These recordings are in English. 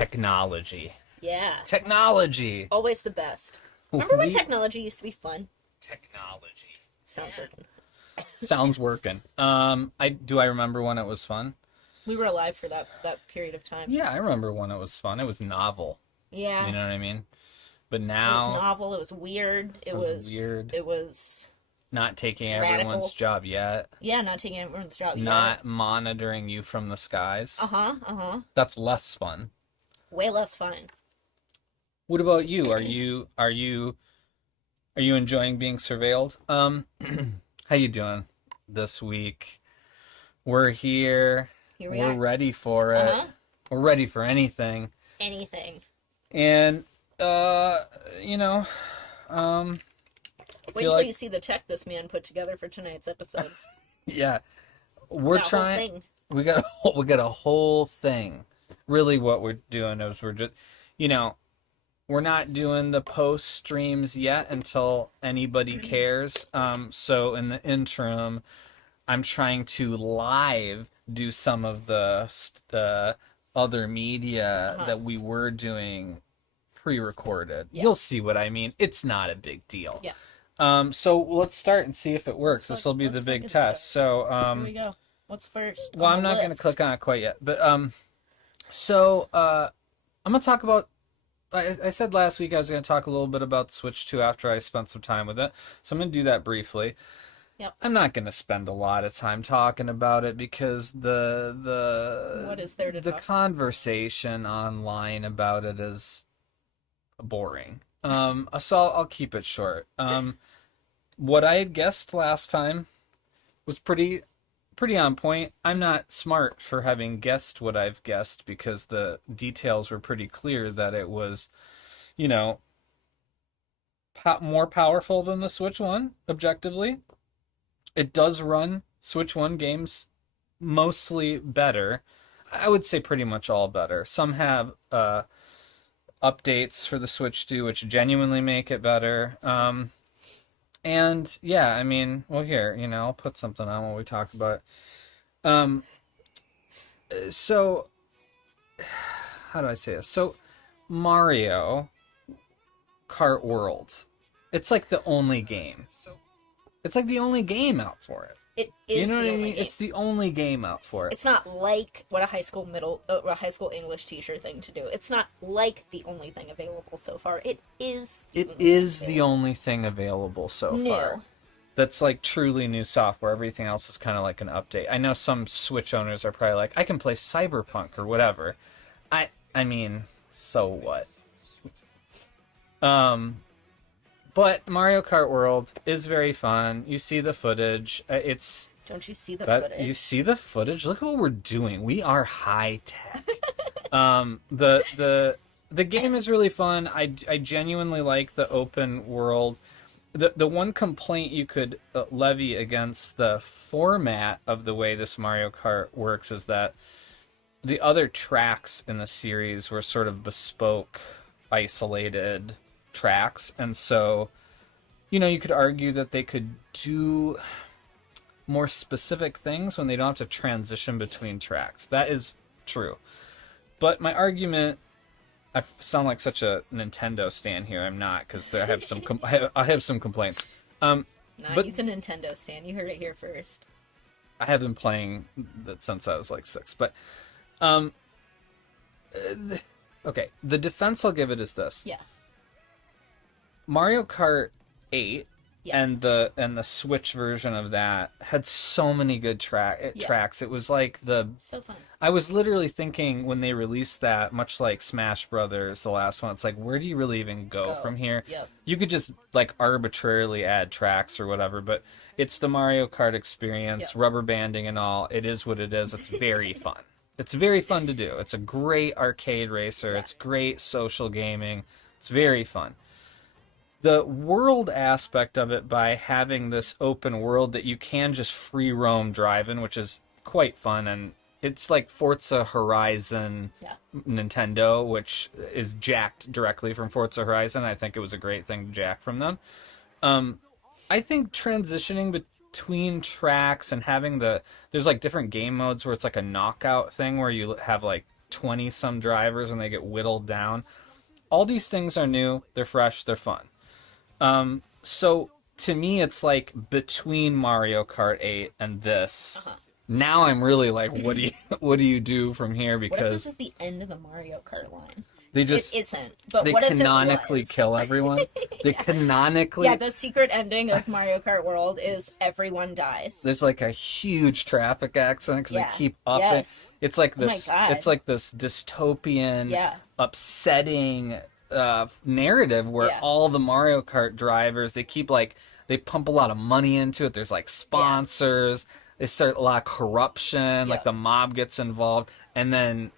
Technology. Yeah. Technology. Always the best. Remember when technology used to be fun? Technology. Sounds working. Sounds working. I remember when it was fun? We were alive for that period of time. Yeah, I remember when it was fun. It was novel. Yeah. You know what I mean? But It now was novel. It was weird. It was weird. It was not taking radical. everyone's job yet. Yeah, not taking everyone's job yet. Not monitoring you from the skies. Uh-huh. That's less fun. Way less fun. What about you? Are you enjoying being surveilled? How you doing this week? We're here. Here we We're are. ready for it. We're ready for anything. Anything. And Wait until you see the tech this man put together for tonight's episode. Yeah. We're That trying. whole thing. We got a whole thing. Really, what we're doing is we're just, we're not doing the post streams yet until anybody cares. So in the interim, I'm trying to live do some of the other media that we were doing pre-recorded. Yeah. You'll see what I mean. It's not a big deal. Yeah. So let's start and see if it works. This will be the big test. So here we go. What's first? Well, I'm not going to click on it quite yet, but I'm going to talk about. I said last week I was going to talk a little bit about Switch 2 after I spent some time with it, so I'm going to do that briefly. Yep. I'm not going to spend a lot of time talking about it because what is there to the talk conversation online about it is boring. So I'll keep it short. What I had guessed last time was pretty on point. I'm not smart for having guessed what I've guessed because the details were pretty clear that it was, more powerful than the Switch 1, objectively. It does run Switch 1 games mostly better. I would say pretty much all better. Some have updates for the Switch 2, which genuinely make it better. And yeah, I mean, well, here, I'll put something on when we talk about it. So, how do I say this? So, Mario Kart World, it's like the only game. It's like the only game out for it. It is. You know the what I only mean? game. It's the only game out for it. It's not like what a high school English teacher thing to do. It's not like the only thing available so far. It is. The only thing available so far. That's like truly new software. Everything else is kind of like an update. I know some Switch owners are probably like, I can play Cyberpunk or whatever. I mean, so what? But Mario Kart World is very fun. You see the footage. Don't you see the footage? You see the footage? Look at what we're doing. We are high tech. The game is really fun. I genuinely like the open world. The one complaint you could levy against the format of the way this Mario Kart works is that the other tracks in the series were sort of bespoke, isolated tracks, and so you could argue that they could do more specific things when they don't have to transition between tracks. That is true, but my argument, I sound like such a Nintendo stan here. I'm not, because I have some I have some complaints. But he's a Nintendo stan. You heard it here first. I have been playing that since I was like 6, but okay, the defense I'll give it is this. Yeah. Mario Kart 8 Yeah. and the Switch version of that had so many good tracks. It was like so fun. I was literally thinking when they released that, much like Smash Brothers, the last one, it's like, where do you really even go from here? Yep. You could just like arbitrarily add tracks or whatever, but it's the Mario Kart experience, rubber banding and all. It is what it is. It's very fun. It's very fun to do. It's a great arcade racer. It's great social gaming. It's very fun. The world aspect of it, by having this open world that you can just free roam drive in, which is quite fun, and it's like Forza Horizon Nintendo, which is jacked directly from Forza Horizon. I think it was a great thing to jack from them. I think transitioning between tracks and having there's like different game modes where it's like a knockout thing where you have like 20 some drivers and they get whittled down. All these things are new, they're fresh, they're fun. So to me, it's like between Mario Kart 8 and this. Now I'm really like, what do you do from here? Because what if this is the end of the Mario Kart line? they just It isn't. But they what canonically if it was? kill everyone. They canonically. Yeah, the secret ending of Mario Kart World is everyone dies. There's like a huge traffic accident because Yeah. they keep upping. Yes. It's like Oh my this. God. It's like this dystopian, Yeah. upsetting narrative where Yeah. all the Mario Kart drivers they pump a lot of money into it. There's like sponsors. They start a lot of corruption. Like the mob gets involved, and then,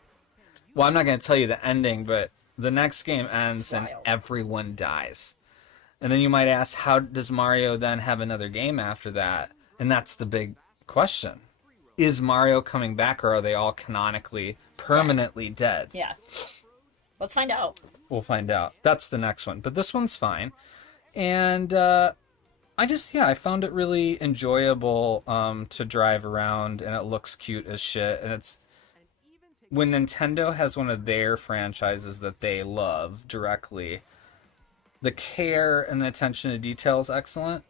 well, I'm not going to tell you the ending, but the next game ends and everyone dies. And then you might ask, how does Mario then have another game after that? And that's the big question. Is Mario coming back, or are they all canonically, permanently dead? Yeah. Let's find out. We'll find out. That's the next one. But this one's fine. And I found it really enjoyable to drive around, and it looks cute as shit. And it's when Nintendo has one of their franchises that they love directly, the care and the attention to detail is excellent.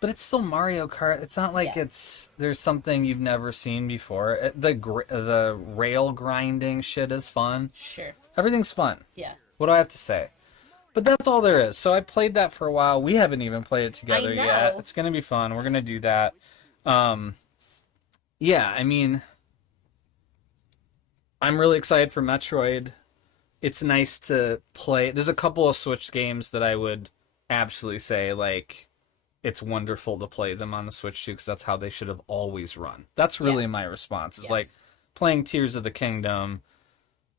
But it's still Mario Kart. It's not like there's something you've never seen before. The rail grinding shit is fun. Sure. Everything's fun. Yeah. What do I have to say? But that's all there is. So I played that for a while. We haven't even played it together yet. It's going to be fun. We're going to do that. Yeah, I mean, I'm really excited for Metroid. It's nice to play. There's a couple of Switch games that I would absolutely say, like, it's wonderful to play them on the Switch too, because that's how they should have always run. That's really my response. It's like playing Tears of the Kingdom,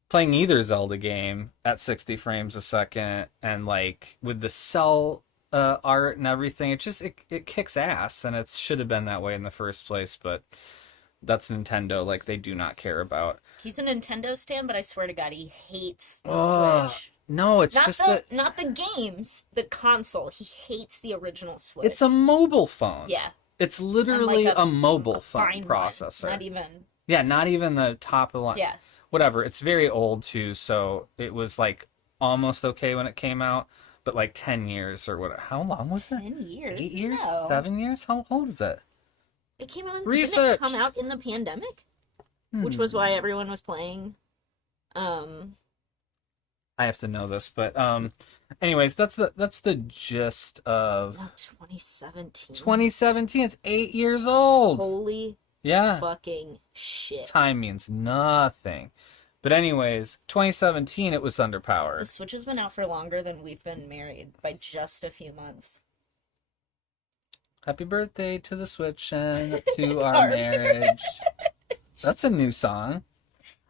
playing either Zelda game at 60 frames a second, and like with the cell art and everything, it kicks ass, and it should have been that way in the first place, but that's Nintendo. Like, they do not care about. He's a Nintendo stan, but I swear to God, he hates the Switch. No, it's Not the games, the console. He hates the original Switch. It's a mobile phone. Yeah. It's literally like a mobile phone fine processor. One. Not even. Yeah, not even the top of the line. Yeah. Whatever. It's very old too, so it was like almost okay when it came out, but like 10 years or what? How long was it? 10 years. 8 years? No. 7 years? How old is it? It came out. Research. Didn't it come out in the pandemic? Which was why everyone was playing. I have to know this, but anyways, that's the gist of 2017. 2017. It's 8 years old. Holy fucking shit. Time means nothing. But anyways, 2017, it was underpowered. The Switch has been out for longer than we've been married by just a few months. Happy birthday to the Switch and to our marriage. That's a new song.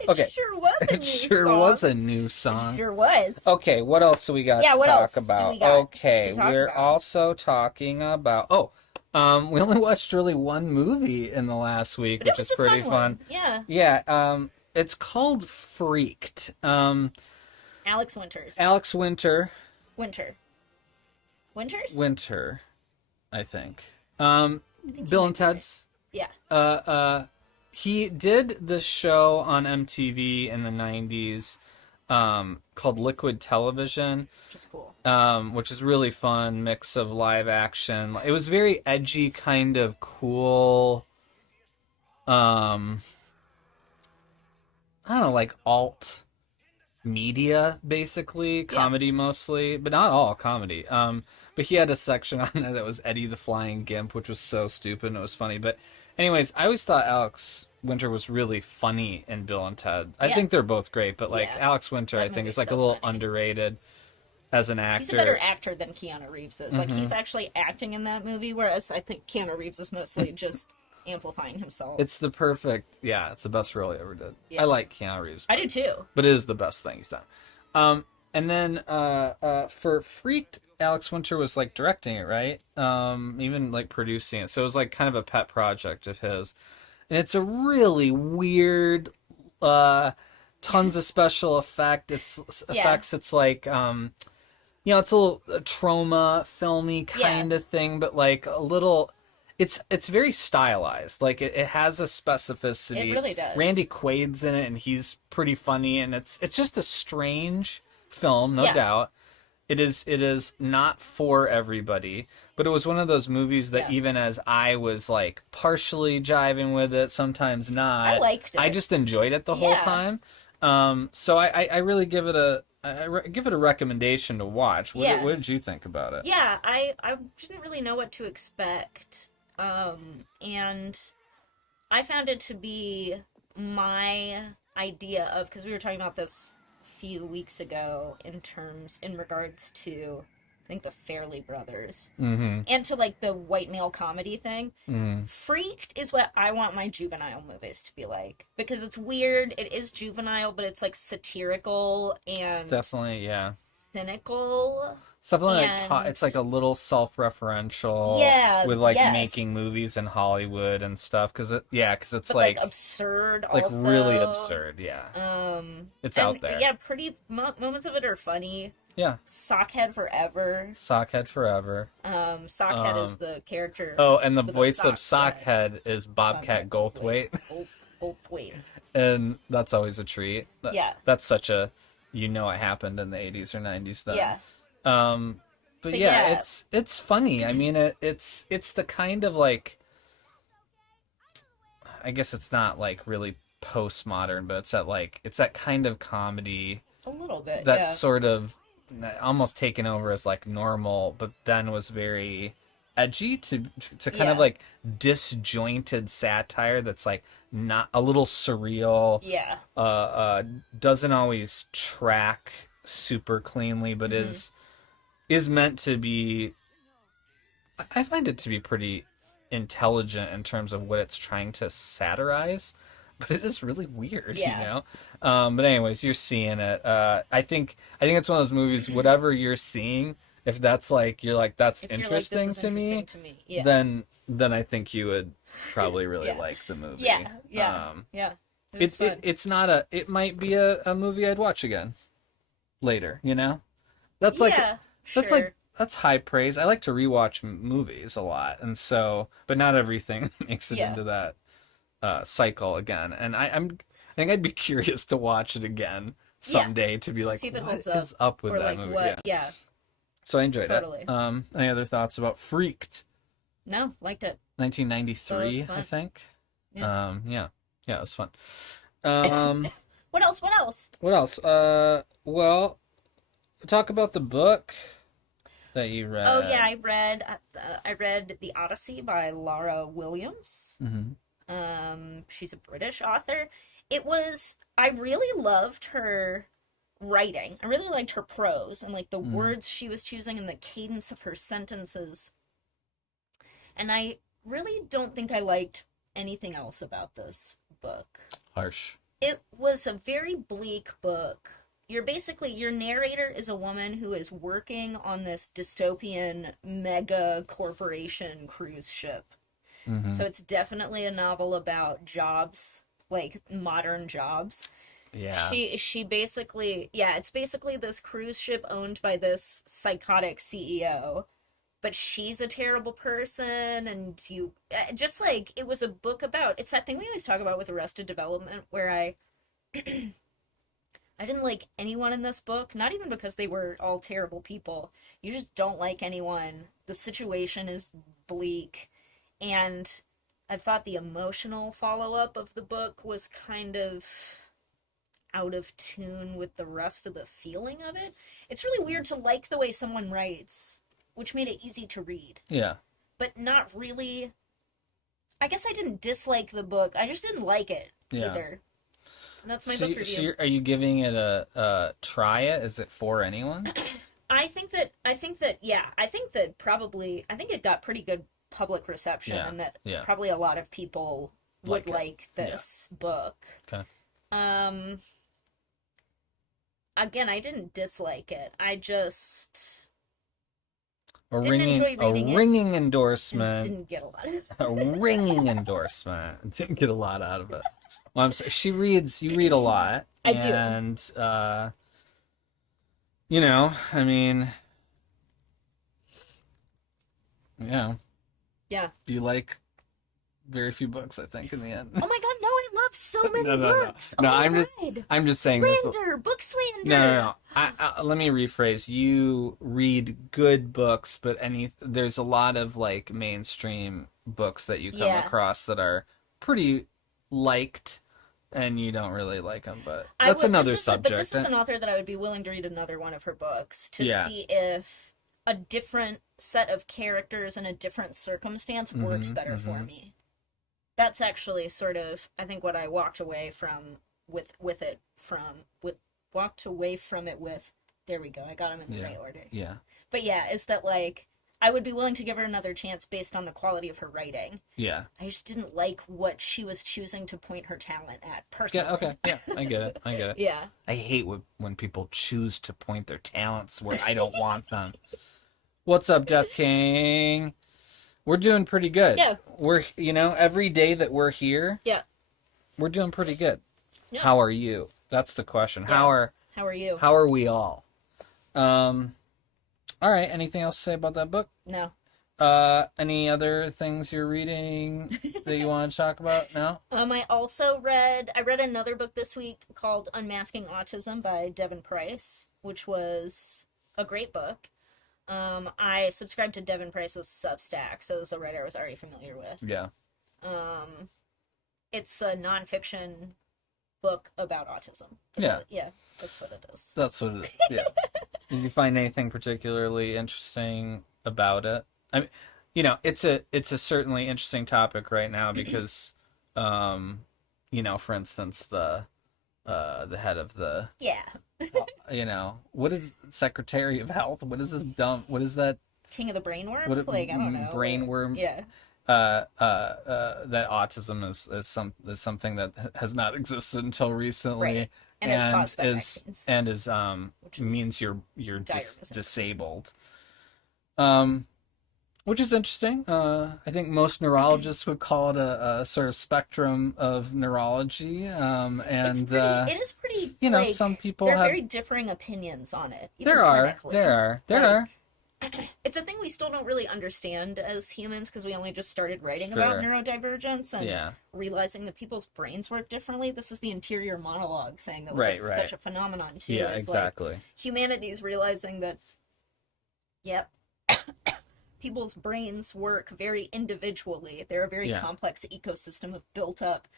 It sure was a new song. Was a new song. It sure was. Okay, what else do we got to talk about? We're also talking about... we only watched really one movie in the last week, which is pretty fun. Yeah. Yeah, it's called Freaked. Alex Winters. Winter, I think. Bill and Ted's. Yeah. He did this show on MTV in the 90s called Liquid Television. Which is cool. Which is really fun, mix of live action. It was very edgy, kind of cool. I don't know, like alt media, basically. Comedy mostly, but not all comedy. But he had a section on there that was Eddie the Flying Gimp, which was so stupid and it was funny. But anyways, I always thought Alex Winter was really funny in Bill and Ted. I think they're both great, but like Alex Winter, I think is like a little underrated as an actor. He's a better actor than Keanu Reeves is. Like, he's actually acting in that movie, whereas I think Keanu Reeves is mostly just amplifying himself. It's the perfect, it's the best role he ever did. Yeah. I like Keanu Reeves. I do too. But it is the best thing he's done. And then for Freaked, Alex Winter was like directing it, right? Even like producing it. So it was like kind of a pet project of his. And it's a really weird, tons of special effects. It's like, it's a little trauma filmy kind of thing, but like a little. it's very stylized. Like it has a specificity. It really does. Randy Quaid's in it, and he's pretty funny. And it's just a strange film, no doubt. It is not for everybody, but it was one of those movies that even as I was like partially jiving with it, sometimes not. I liked it. I just enjoyed it the whole time. So I really give it a recommendation to watch. What did you think about it? Yeah, I didn't really know what to expect, and I found it to be my idea of, because we were talking about this few weeks ago in regards to I think the Fairley Brothers and to like the white male comedy thing. Freaked is what I want my juvenile movies to be like, because it's weird, it is juvenile, but it's like satirical and It's definitely cynical. Something like it's like a little self-referential with like making movies in Hollywood and stuff, because it's like absurd, like also. really absurd. It's out there. Pretty moments of it are funny. Sockhead Forever. Sockhead is the character. Oh, and the voice of Sockhead is Bobcat Goldthwait. Goldthwait. And that's always a treat. That's such a, it happened in the 80s or 90s then. But it's funny. I mean, it's the kind of like, I guess it's not like really postmodern, but it's that kind of comedy. A little bit. That's sort of almost taken over as like normal, but then was very edgy to kind of like disjointed satire that's like not a little surreal. Doesn't always track super cleanly, but is meant to be, I find it to be pretty intelligent in terms of what it's trying to satirize, but it is really weird, but anyways, you're seeing it. I think it's one of those movies, whatever you're seeing, if that's like, you're like, that's interesting, to me, then I think you would probably really like the movie. It's not it might be a movie I'd watch again later, that's like, that's high praise. I like to rewatch movies a lot, and so, but not everything makes it into that cycle again. And I think I'd be curious to watch it again someday to be like, what is up with that movie? So I enjoyed it. Any other thoughts about Freaked? No, liked it. 1993, I think. It was fun. What else? Well, talk about the book that you read. Oh yeah, I read The Odyssey by Laura Williams. She's a British author. I really loved her writing. I really liked her prose and like the words she was choosing and the cadence of her sentences. And I really don't think I liked anything else about this book. Harsh. It was a very bleak book. Your narrator is a woman who is working on this dystopian mega corporation cruise ship. So it's definitely a novel about jobs, like modern jobs. She basically, it's basically this cruise ship owned by this psychotic CEO, but she's a terrible person, and just like, it was a book about, it's that thing we always talk about with Arrested Development, where I didn't like anyone in this book, not even because they were all terrible people. You just don't like anyone. The situation is bleak, and I thought the emotional follow-up of the book was kind of out of tune with the rest of the feeling of it. It's really weird to like the way someone writes, which made it easy to read. But not really. I guess I didn't dislike the book. I just didn't like it either. And that's my book review. So are you giving it a try it? Is it for anyone? I think that probably, I think it got pretty good public reception, and that probably a lot of people would like this book. Okay. Again, I didn't dislike it. I just ringing endorsement. Didn't get a lot of it. A ringing endorsement. Didn't get a lot out of it. Well, I'm sorry. You read a lot. I do. And, I mean, Yeah. You like very few books, I think, in the end. Oh my god, no, I love so many books. No, Oh my I'm just saying slander, book slander. No. Let me rephrase. You read good books, but there's a lot of like mainstream books that you come across that are pretty liked, and you don't really like them. But that's another subject. But this is an author that I would be willing to read another one of her books to Yeah. see if a different set of characters in a different circumstance works better for me. That's actually sort of, I think, what I walked away from with there we go, I got them in the right order. Yeah. But yeah, is that like, I would be willing to give her another chance based on the quality of her writing. Yeah. I just didn't like what she was choosing to point her talent at, personally. Yeah, okay. Yeah, I get it. Yeah. I hate when people choose to point their talents where I don't want them. What's up, Death King? We're doing pretty good. Yeah. We're, every day that we're here, Yeah. we're doing pretty good. Yeah. How are you? That's the question. Yeah. How are you? How are we all? All right. Anything else to say about that book? No. Any other things you're reading that you want to talk about now? I read another book this week called Unmasking Autism by Devin Price, which was a great book. I subscribed to Devin Price's Substack, so it's a writer I was already familiar with. Yeah. It's a nonfiction book about autism. Yeah, that's what it is. That's what it is. Yeah. Did you find anything particularly interesting about it? I mean, it's a certainly interesting topic right now because, for instance, the head of the what is Secretary of Health? What is this dumb? What is that? King of the Brainworms? I don't know. Brainworm. Yeah. That autism is something that has not existed until recently, right. And means you're disabled. Which is interesting. I think most neurologists would call it a sort of spectrum of neurology. It is pretty. Some people there are have very differing opinions on it. There are. It's a thing we still don't really understand as humans because we only just started writing about neurodivergence and realizing that people's brains work differently. This is the interior monologue thing that was such a phenomenon too. Yeah, exactly. Like humanity's realizing that, people's brains work very individually. They're a very complex ecosystem of built up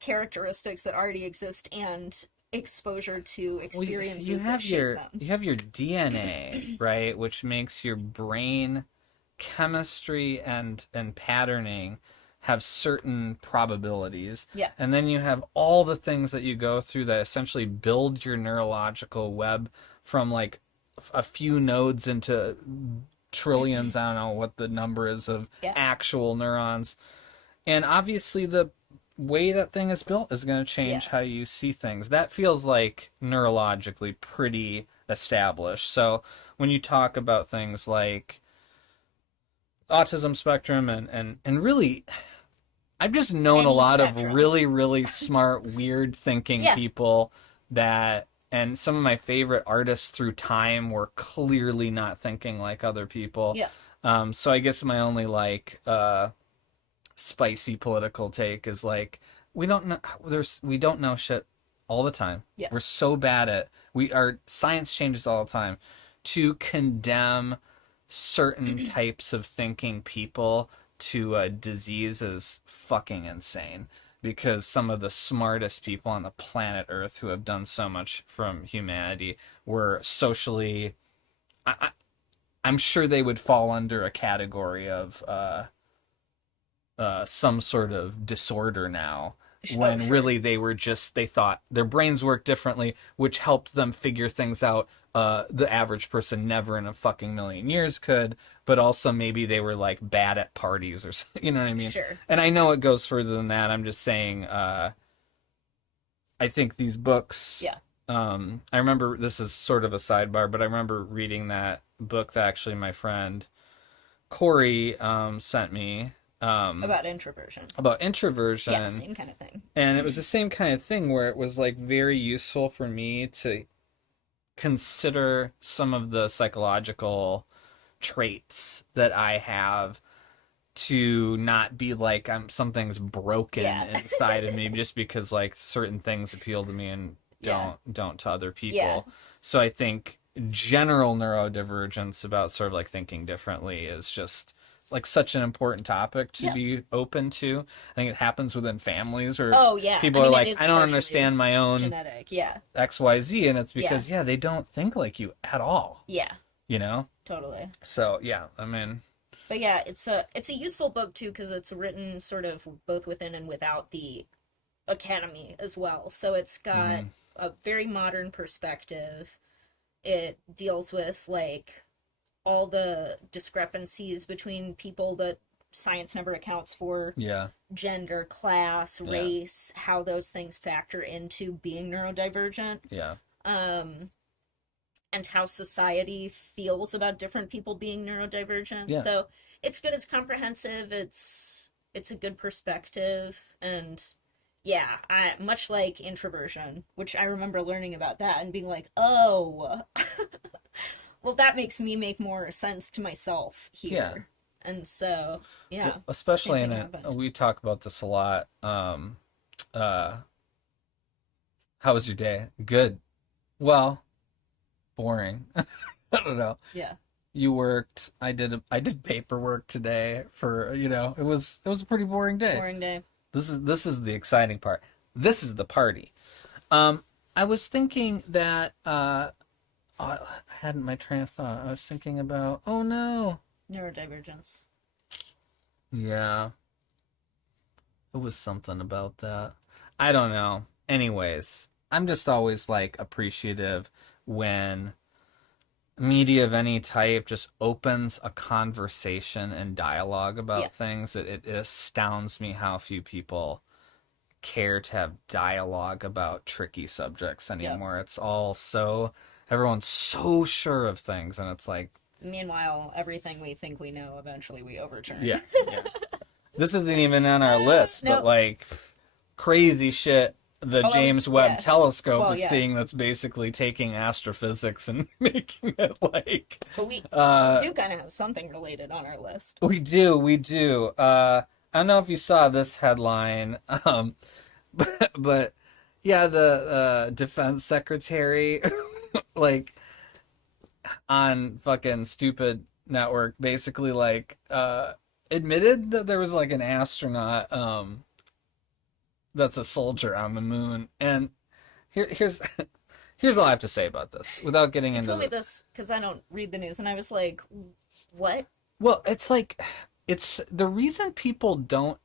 characteristics that already exist and exposure to experiences you have shape them. You have your DNA, right, which makes your brain chemistry and patterning have certain probabilities. Yeah. And then you have all the things that you go through that essentially build your neurological web from like a few nodes into trillions, I don't know what the number is of actual neurons. And obviously the way that thing is built is going to change how you see things. That feels like neurologically pretty established. So when you talk about things like autism spectrum and really, I've just known a lot of really, really smart, weird thinking people and some of my favorite artists through time were clearly not thinking like other people. Yeah. So I guess my only spicy political take is like we don't know shit all the time. Yeah. We're so bad at our science changes all the time. To condemn certain types of thinking people to a disease is fucking insane. Because some of the smartest people on the planet Earth who have done so much from humanity were socially... I'm sure they would fall under a category of some sort of disorder now. When really they thought their brains worked differently, which helped them figure things out the average person never in a fucking million years could, but also maybe they were like bad at parties or something, you know what I mean? Sure. And I know it goes further than that. I'm just saying, I think these books, I remember, this is sort of a sidebar, but I remember reading that book that actually my friend Corey sent me. About introversion. Yeah, same kind of thing. And it was the same kind of thing where it was like very useful for me to consider some of the psychological traits that I have to not be like something's broken Yeah. inside of me just because like certain things appeal to me and don't to other people. So I think general neurodivergence about sort of like thinking differently is just like such an important topic to be open to. I think it happens within families where people are like, I don't understand my own genetic, XYZ, and it's because they don't think like you at all. Yeah. You know? Totally. So yeah, I mean, but yeah, it's a useful book too because it's written sort of both within and without the academy as well. So it's got a very modern perspective. It deals with like all the discrepancies between people that science never accounts for. Yeah. Gender, class, race, how those things factor into being neurodivergent. Yeah. And how society feels about different people being neurodivergent. Yeah. So it's good, it's comprehensive, it's a good perspective, and much like introversion, which I remember learning about that and being like, oh, well, that makes me make more sense to myself here. Yeah. And so, well, especially in it, we talk about this a lot. How was your day? Good. Well, boring. I don't know. Yeah. You worked. I did paperwork today for, it was a pretty boring day. Boring day. This is the exciting part. This is the party. I was thinking that I hadn't my train of thought. I was thinking about, oh no, neurodivergence. Yeah. It was something about that. I don't know. Anyways, I'm just always like appreciative when media of any type just opens a conversation and dialogue about things. It astounds me how few people care to have dialogue about tricky subjects anymore. It's all everyone's so sure of things, and it's like, meanwhile, everything we think we know, eventually we overturn. Yeah. This isn't even on our list, but like crazy shit the James Webb telescope is seeing that's basically taking astrophysics and making it like... But we do kind of have something related on our list. We do. I don't know if you saw this headline, but yeah, the defense secretary, like, on fucking stupid network, basically, like, admitted that there was, like, an astronaut, that's a soldier on the moon. And here's all I have to say about this without getting into... You told me this because I don't read the news, and I was like, what? Well, it's like, it's the reason people don't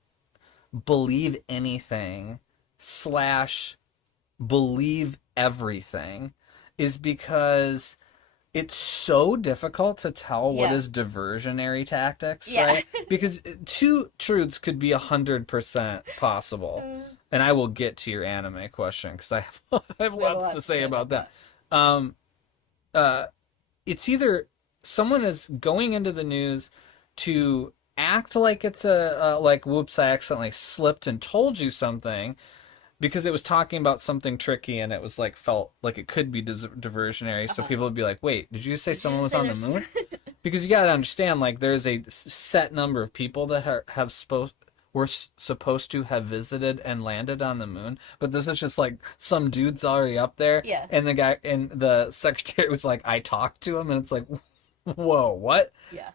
believe anything / believe everything is because it's so difficult to tell what is diversionary tactics, right? Because two truths could be 100% possible. And I will get to your anime question because I have lots to say about that. It's either someone is going into the news to act like it's like, whoops, I accidentally slipped and told you something, because it was talking about something tricky and it was like felt like it could be diversionary. So people would be like, wait, did you say someone was on the moon? Because you got to understand, like, there's a set number of people that were supposed to have visited and landed on the moon. But this is just like some dude's already up there. Yeah. And the secretary was like, I talked to him. And it's like, whoa, what? Yeah.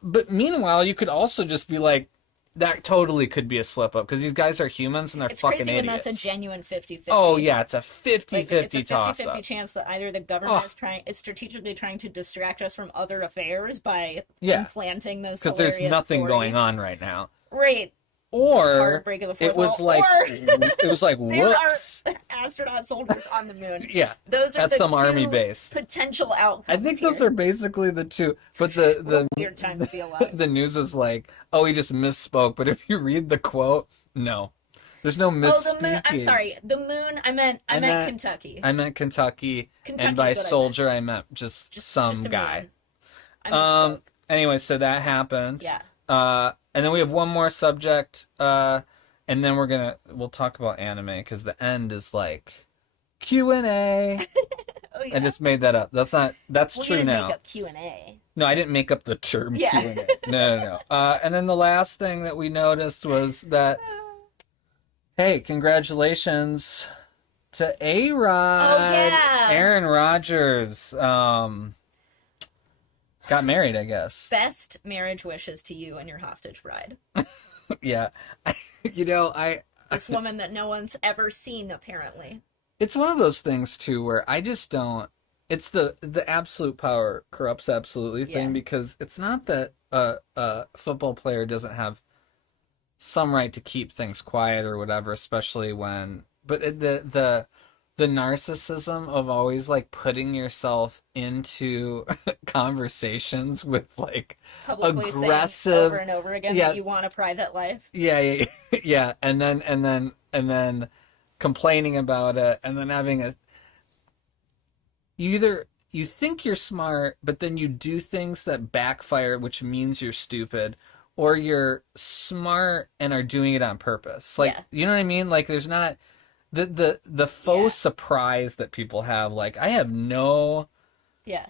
But meanwhile, you could also just be like, that totally could be a slip up because these guys are humans and they're fucking idiots. It's crazy when that's a genuine 50-50. Oh yeah, it's a 50-50 toss up. 50-50 chance that either the government is strategically trying to distract us from other affairs by implanting this because there's nothing going on right now. Right. Or it was like whoops. There are astronaut soldiers on the moon. Yeah, those are that's some army base. Potential outcomes. I think those are basically the two. But the weird time to be alive. The news was like, oh, he just misspoke. But if you read the quote, no, there's no misspeaking. The moon. I'm sorry, the moon. I meant Kentucky. I meant Kentucky, and by soldier I meant just some guy. Anyway, so that happened. Yeah. And then we have one more subject, and then we'll talk about anime because the end is like Q&A. Oh, yeah. I just made that up. That's true now. Make up Q&A. No, I didn't make up the term Yeah. Q&A. No. And then the last thing that we noticed was that, hey, congratulations to A-Rod. Oh, yeah. Aaron Rodgers got married, I guess. Best marriage wishes to you and your hostage bride. Yeah. You know, This woman that no one's ever seen, apparently. it's one of those things too where I just don't. It's the absolute power corrupts absolutely thing, Yeah. because it's not that a football player doesn't have some right to keep things quiet or whatever, especially when. But the narcissism of always like putting yourself into conversations with like Publicly saying aggressive over and over again yeah. that you want a private life. Yeah, and then complaining about it, and then having a you think you're smart, but then you do things that backfire, which means you're stupid, or you're smart and are doing it on purpose. Like, Yeah. you know what I mean? Like, there's not the faux surprise that people have. Like, I have no Yeah.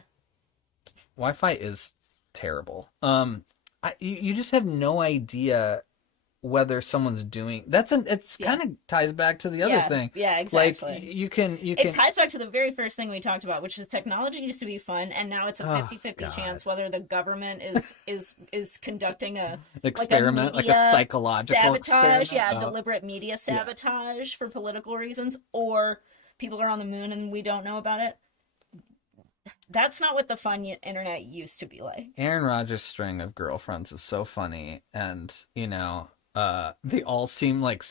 Wi-Fi is terrible. You just have no idea whether someone's doing it's kind of ties back to the other thing. Yeah, exactly. Like you can It ties back to the very first thing we talked about, which is technology used to be fun, and now it's a 50-50 chance whether the government is conducting a experiment, like a psychological sabotage, experiment. Deliberate media sabotage for political reasons, or people are on the moon and we don't know about it. That's not what the fun internet used to be like. Aaron Rodgers' string of girlfriends is so funny, and they all seem like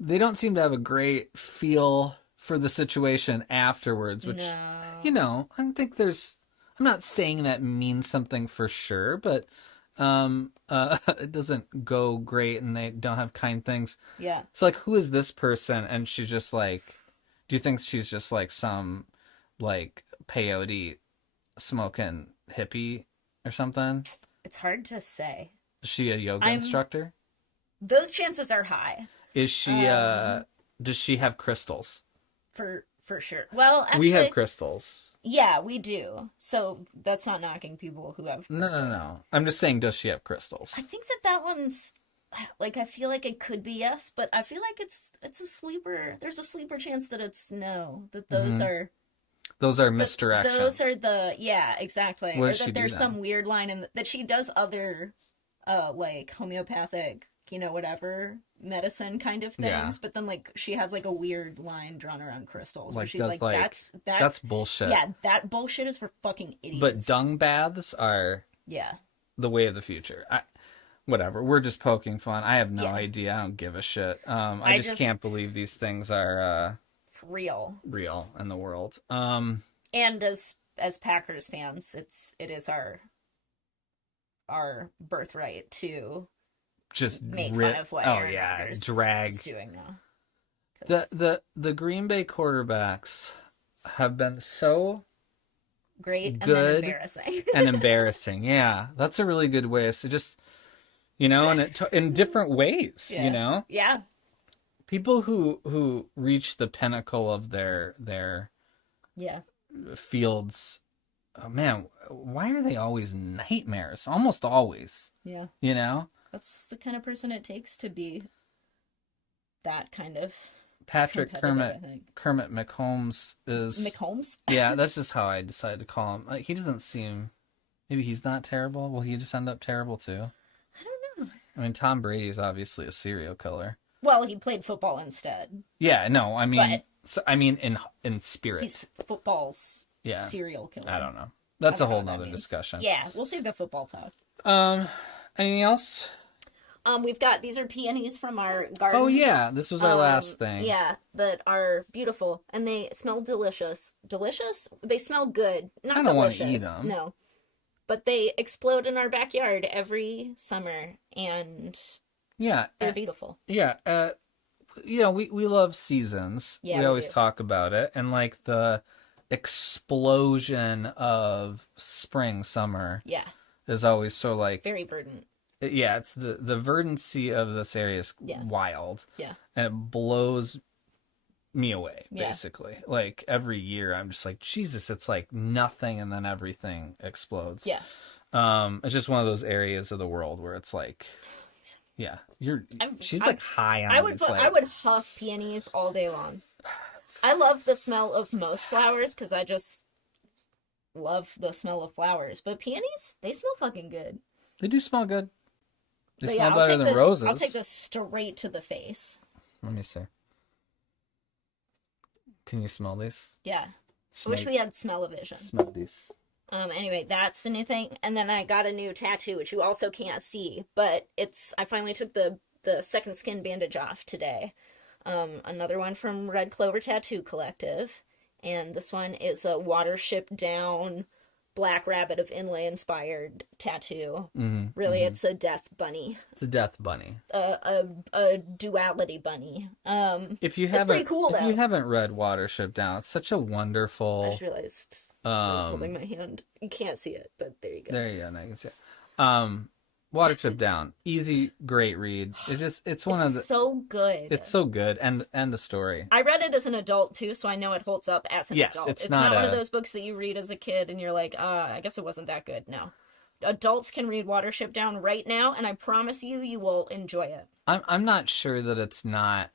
they don't seem to have a great feel for the situation afterwards, which I think I'm not saying that means something for sure, but it doesn't go great and they don't have kind things. Yeah. So like, who is this person? And she's just like, do you think she's just like some like peyote smoking hippie or something? It's hard to say. Is she a yoga instructor? Those chances are high. Is she does she have crystals? For sure. Well, actually, we have crystals. Yeah, we do. So that's not knocking people who have crystals. No. I'm just saying, does she have crystals? I think that one's like, I feel like it could be yes, but I feel like it's a sleeper. There's a sleeper chance that it's no. That those are misdirections. Those are exactly. What or does that she do there's then? some weird line in that she does other like homeopathic, whatever medicine kind of things, Yeah. but then like she has like a weird line drawn around crystals where Like, she's that's like that's bullshit. Yeah, that bullshit is for fucking idiots. But dung baths are the way of the future. Whatever. We're just poking fun. I have no idea. I don't give a shit. I just can't believe these things are real in the world. And as Packers fans, it is our birthright to just make fun of what Aaron Rodgers drag is doing now. The Green Bay quarterbacks have been so great good and then embarrassing. and embarrassing. Yeah, that's a really good way to just, and in different ways. Yeah. People who reach the pinnacle of their fields, oh man, why are they always nightmares? Almost always. Yeah. That's the kind of person it takes to be that kind of Patrick Kermit McHolmes is McHolmes. Yeah, that's just how I decided to call him. He doesn't seem. Maybe he's not terrible. Will he just end up terrible too? I don't know. I mean, Tom Brady's obviously a serial killer. Well, he played football instead. Yeah, no, I mean, in spirit, he's football's serial killer. I don't know. That's a whole nother discussion. Yeah, we'll save the football talk. Anything else? We've got, these are peonies from our garden. Oh yeah, this was our last thing. Yeah, that are beautiful and they smell delicious. Delicious? They smell good. Not I don't delicious. want to eat them. No. But they explode in our backyard every summer and they're beautiful. Yeah, we love seasons. Yeah, we always do. talk about it, and like the explosion of spring, summer. Yeah. Is always so like very verdant. Yeah, it's the verdancy of this area is wild. Yeah. And it blows me away, Yeah. basically. Like, every year I'm just like, Jesus, it's like nothing, and then everything explodes. Yeah. It's just one of those areas of the world where it's like, yeah, she's like high on these, like, I would huff peonies all day long. I love the smell of most flowers because I just love the smell of flowers. But peonies, they smell fucking good. they do smell good. They But smell yeah, better than roses. I'll take this straight to the face. Let me see. Can you smell these? Yeah. I wish we had smell-o-vision. Smell these. Anyway, that's the new thing. And then I got a new tattoo, which you also can't see, but I finally took the second skin bandage off today. Another one from Red Clover Tattoo Collective. And this one is a Watership Down Black Rabbit of Inlay inspired tattoo. Really, it's a death bunny. It's a death bunny. A duality bunny. If you it's haven't, pretty cool, if though. you haven't read Watership Down, it's such a wonderful. I just realized I was holding my hand. You can't see it, but there you go. There you go. Now you can see it. Watership Down, easy, great read. It's one of the. So good. It's so good, and the story. I read it as an adult too, so I know it holds up as an adult. It's not one of those books that you read as a kid and you're like, I guess it wasn't that good. No, adults can read Watership Down right now, and I promise you will enjoy it. I'm not sure that it's not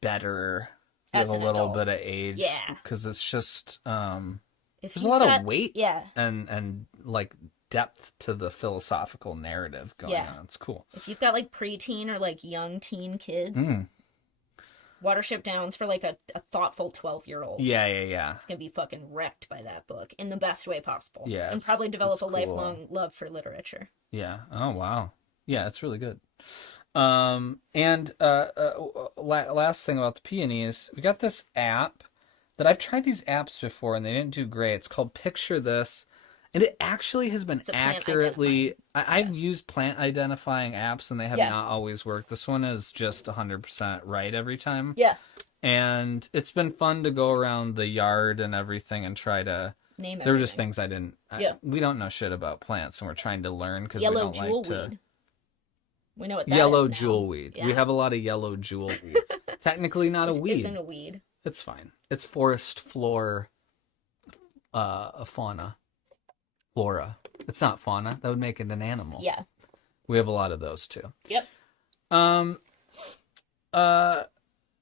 better As with a an little adult. bit of age. Yeah. Because it's just If there's you've a lot got- of weight. Yeah. And like depth to the philosophical narrative going on. It's cool. If you've got like preteen or like young teen kids, Watership Down's for like a thoughtful 12-year-old. Yeah. It's gonna be fucking wrecked by that book in the best way possible. Yeah, and probably develop it's a cool. lifelong love for literature. Yeah. Oh wow. Yeah, it's really good. And last thing about the peonies, we got this app that I've tried these apps before and they didn't do great. It's called Picture This. And it actually has been It's a plant accurately. identifying. I've used plant identifying apps and they have Yeah. not always worked. This one is just 100% right every time. Yeah. And it's been fun to go around the yard and everything and try to. Name There were just everything. things I didn't. Yeah. We don't know shit about plants and we're trying to learn because we Yellow don't like jewelweed. to. We know what that Yellow is now. jewelweed. Yeah. We have a lot of yellow jewelweed. Technically not a Which weed. isn't a weed. It's fine. It's forest floor a fauna. Flora. It's not fauna. That would make it an animal. Yeah. We have a lot of those too. Yep.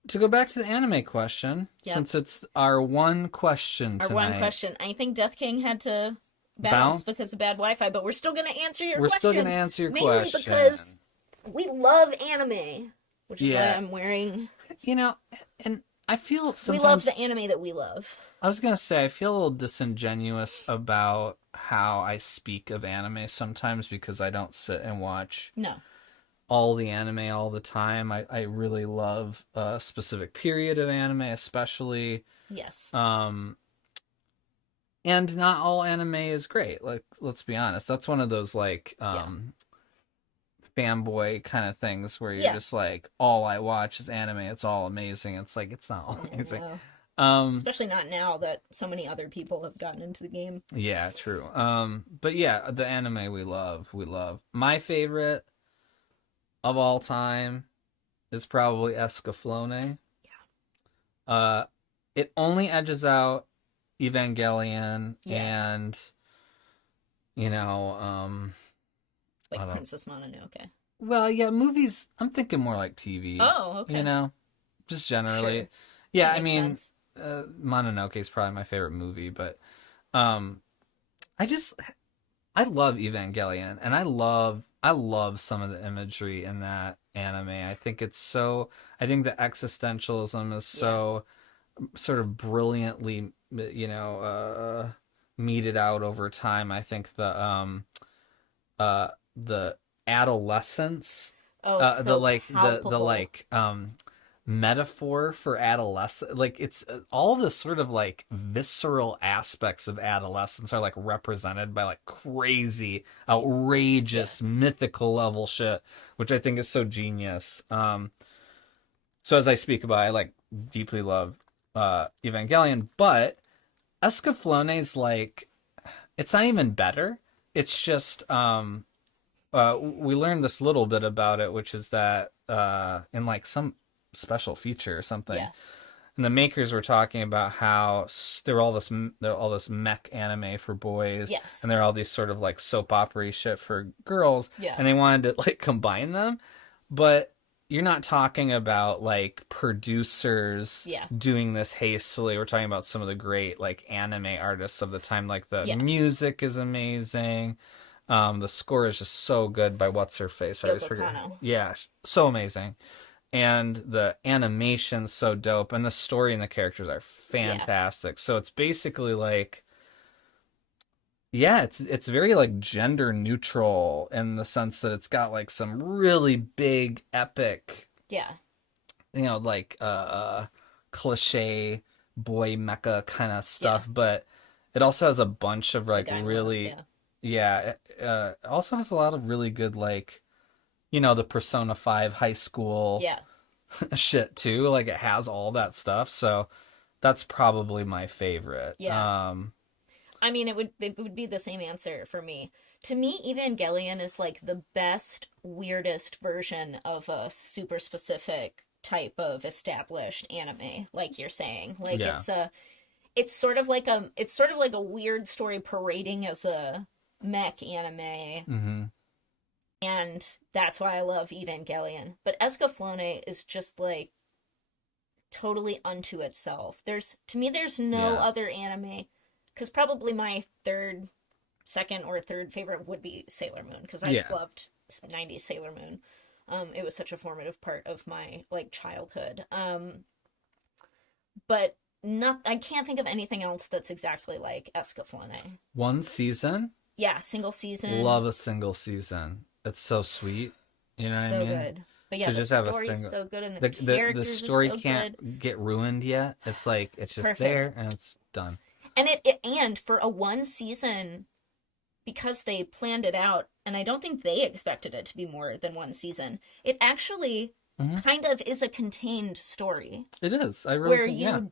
To go back to the anime question, Yep. since it's our one question Our tonight. one question. I think Death King had to bounce Bounce? because of bad Wi-Fi, but we're still going to answer your We're question. still going to answer your mainly question. because we love anime, which is Yeah. why I'm wearing. You know, and I feel We sometimes love the anime that we love. I was gonna say I feel a little disingenuous about how I speak of anime sometimes because I don't sit and watch No. all the anime all the time. I really love a specific period of anime, especially. Yes. And not all anime is great. Like, let's be honest. That's one of those like fanboy kind of things where you're Yeah. just like, all I watch is anime. It's all amazing. It's like it's not all amazing. Well, Um, especially not now that so many other people have gotten into the game. Yeah, true. But yeah, the anime we love. My favorite of all time is probably Escaflowne. Yeah. It only edges out Evangelion and, you know, Like I don't- Princess Mononoke. well, yeah, movies. I'm thinking more like TV. Oh, okay. You know, just generally. Sure. Yeah, That I makes mean, sense. Mononoke is probably my favorite movie, but I love Evangelion, and I love some of the imagery in that anime. I think the existentialism is so sort of brilliantly, you know, meted out over time. I think the adolescence, Oh, it's so palpable. metaphor for adolescence, like it's all the sort of like visceral aspects of adolescence are like represented by like crazy, outrageous, mythical level shit, which I think is so genius. So as I speak about, I like deeply love Evangelion, but Escaflowne's like, it's not even better. It's just we learned this little bit about it, which is that in like some special feature or something, and the makers were talking about how they're all this mech anime for boys, Yes. and they're all these sort of like soap opera shit for girls, Yeah. and they wanted to like combine them, but you're not talking about like producers doing this hastily. We're talking about some of the great like anime artists of the time. Like the music is amazing. The score is just so good by what's her face. I always forget. Yeah, so amazing. And the animation's so dope, and the story and the characters are fantastic. So it's basically like, it's very like gender neutral in the sense that it's got like some really big epic, like cliche boy mecha kind of stuff, but it also has a bunch of like really it also has a lot of really good like, the Persona 5 high school shit too. Like it has all that stuff, so that's probably my favorite. I mean, it would be the same answer for me. To me, Evangelion is like the best, weirdest version of a super specific type of established anime, like you're saying. Like it's sort of like a weird story parading as a mech anime. And that's why I love Evangelion. But Escaflowne is just like totally unto itself. There's no other anime. Because probably my second or third favorite would be Sailor Moon. Because I loved 90s Sailor Moon. It was such a formative part of my like childhood. But I can't think of anything else that's exactly like Escaflowne. One season? Yeah, single season. Love a single season. It's so sweet. You know what I mean? So good. But yeah, the story's so good, and the characters the story are so can't good. Get ruined yet. It's like it's just perfect. There and it's done. And and for a one season, because they planned it out, and I don't think they expected it to be more than one season. It actually kind of is a contained story. It is. I really where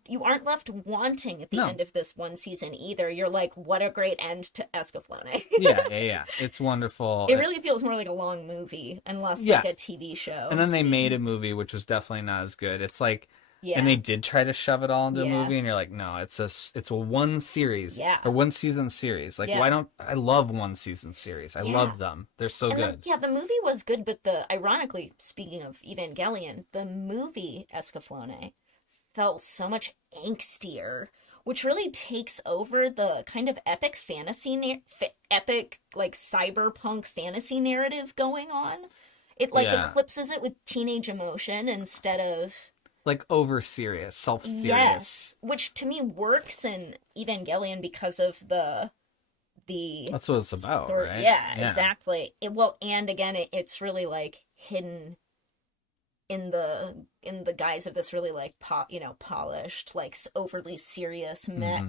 you aren't left wanting at the end of this one season either. You're like, what a great end to Escaflowne. yeah. It's wonderful. It really feels more like a long movie and less like a TV show. And then they made a movie which was definitely not as good. It's like, and they did try to shove it all into a movie, and you're like, no, it's a one series or one season series. Like, why don't I love one season series? I love them. They're so good. The movie was good, but ironically, speaking of Evangelion, the movie Escaflowne felt so much angstier, which really takes over the kind of epic fantasy, epic like cyberpunk fantasy narrative going on. It like eclipses it with teenage emotion instead of like over serious, self-serious. Yes, which to me works in Evangelion because of the that's what it's about, story. Right? Yeah, exactly. And again, it's really like hidden in the guise of this really like polished, like overly serious mech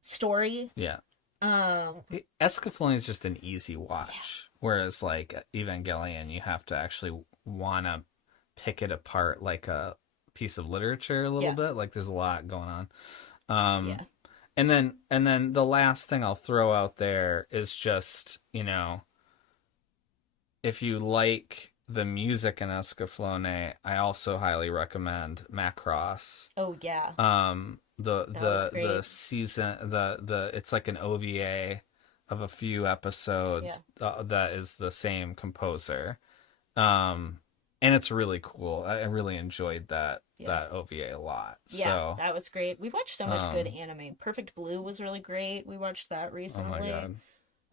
story. Yeah. Escaflowne is just an easy watch, whereas like Evangelion, you have to actually wanna pick it apart like a piece of literature a little bit. Like there's a lot going on. And then the last thing I'll throw out there is just, if you like the music in Escaflowne, I also highly recommend Macross. Oh yeah. The season it's like an OVA of a few episodes that is the same composer. And it's really cool. I really enjoyed that OVA a lot. Yeah, so, that was great. We watched so much good anime. Perfect Blue was really great. We watched that recently. Oh my god.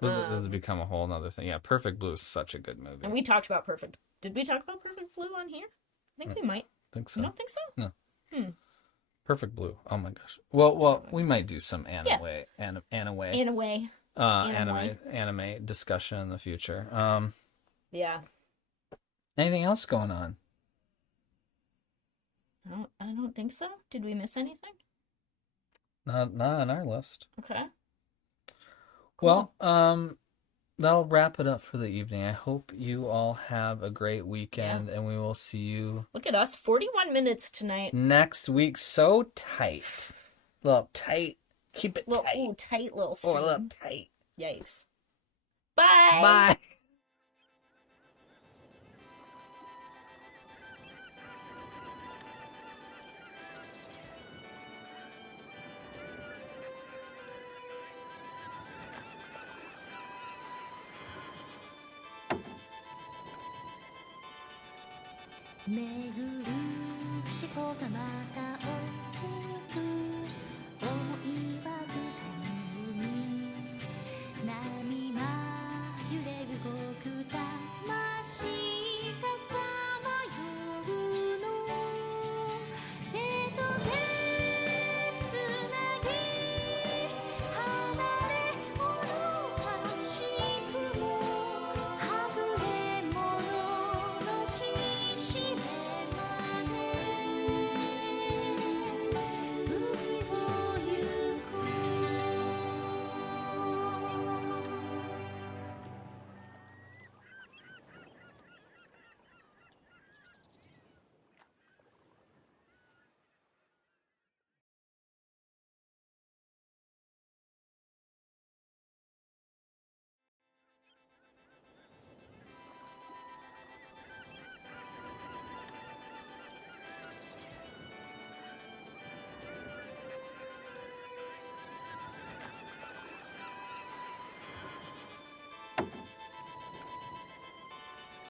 This has become a whole nother thing. Yeah, Perfect Blue is such a good movie. And we talked about Did we talk about Perfect Blue on here? I think we might. Think so. You don't think so? No. Perfect Blue. Oh my gosh. Well, we might do some anime discussion in the future. Yeah. Anything else going on? I don't think so. Did we miss anything? Not on our list. Okay. Cool. Well, that'll wrap it up for the evening. I hope you all have a great weekend, and we will see you. Look at us, 41 minutes tonight. Next week, so tight. Little tight. Keep it tight. Ooh, tight little stream. Oh, a little tight. Yikes. Bye. Bye. 巡る思考がまた落ちゆく